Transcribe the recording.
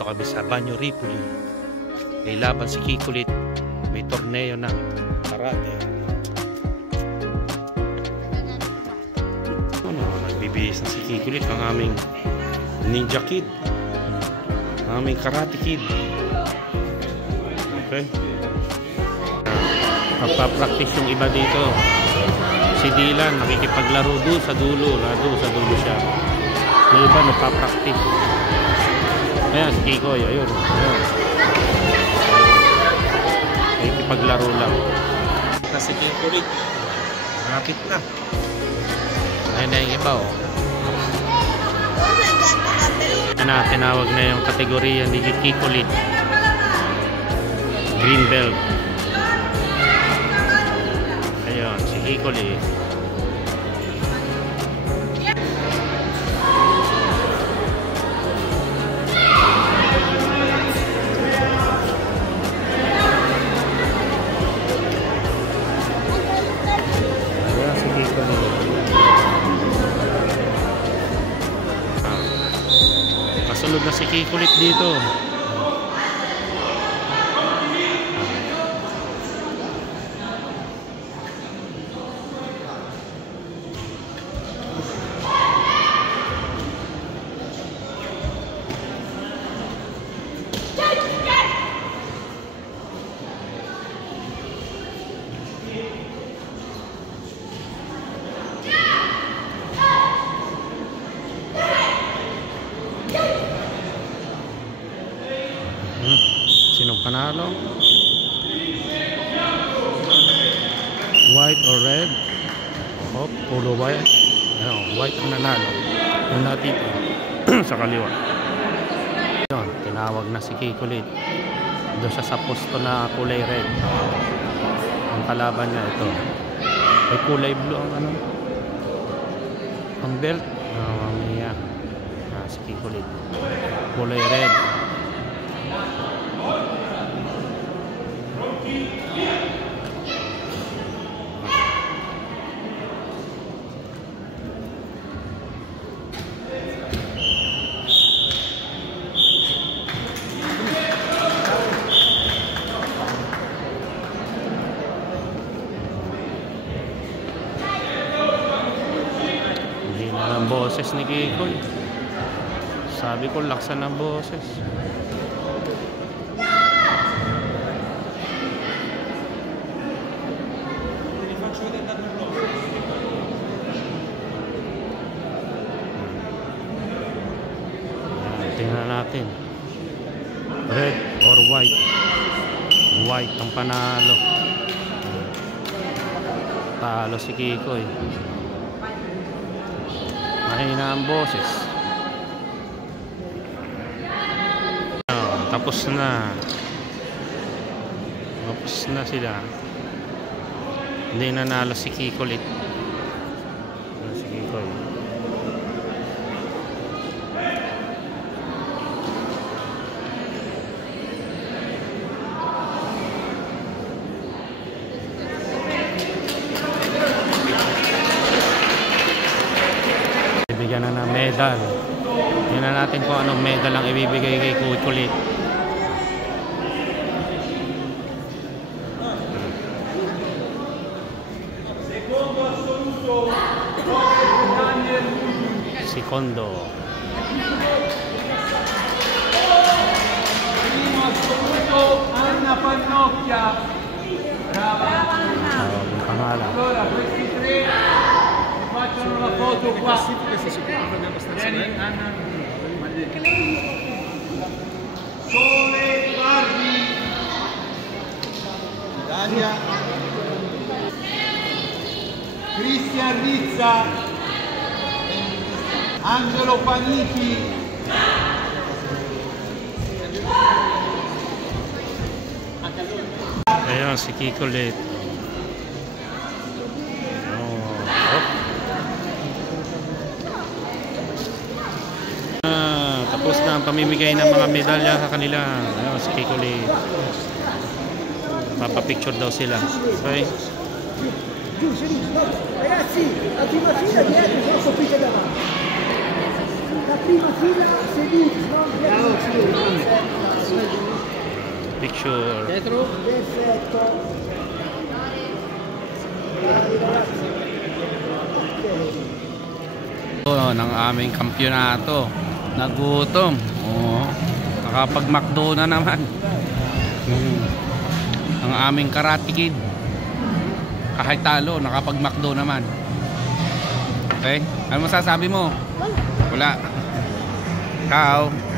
Nandito kami sa Banyo Ripoli. May laban si Kikulit. May torneo ng karate. Nagbibihis na si Kikulit, ang aming ninja kid, ang aming karate kid. Okay. Magpa-practice yung iba dito. Si Dylan nakikipaglaro doon sa dulo. Sa dulo siya. Yung iba nagpa-practice. Ayan, si Kikoy. Ayun. Nakikipaglaro lang. Na si Kikulit. Malapit na. Ayun na yung iba, oh. Tinawag na yung kategorya ni Kikulit. Green belt. Ayun, si Kikulit. Ayun, si Kikulit. Kasunod na si Kikulit dito. Sinong panalo? White or red? Oh, puro white. Ayun, white ang nanalo. Yung natito sa kaliwa. Yun, tinawag na si Kikulit. Doon siya sa posto na kulay red. Ang kalaban niya ito. May kulay blue ang ano? Ang belt. Mamaya. Si Kikulit. Kulay red. Ang boses ni Kikoy. Sabi ko laksan ng boses. Tingnan natin. Red or white? White ang panalo. Talo si Kikoy. Mahina ang boses. Tapos na. Tapos na sila. Hindi nanalo si Kikulit. Si Kikoy. Bibigyan na ng medal. Tingnan natin kung anong medal ang ibibigay kay Kikulit. Secondo. Primo assoluto Anna Pannocchia. Brava. Ang pangalan. Allora questi tre facciano la foto qua. Vieni Anna. Sole Bardi. Italia. Cristian Rizza. Angelo Panichi. Ayan si Kikulit. Tapos na ang pamimigay ng mga medalya sa kanila. Ayan si Kikulit. Papapicture daw sila. Okay? Ragazzi, a prima fila dietro, sono sopite davanti. prima fila seduti, no? Picture. Dietro? Perfetto. Bravi ragazzi. Ito ng aming kampyonato. Nagutom. Oo. Nakapag-McDo na naman. Ang aming Karate Kid. Kahit talo, nakapag-McDo naman. Okay? Ano masasabi mo? Wala. Ikaw?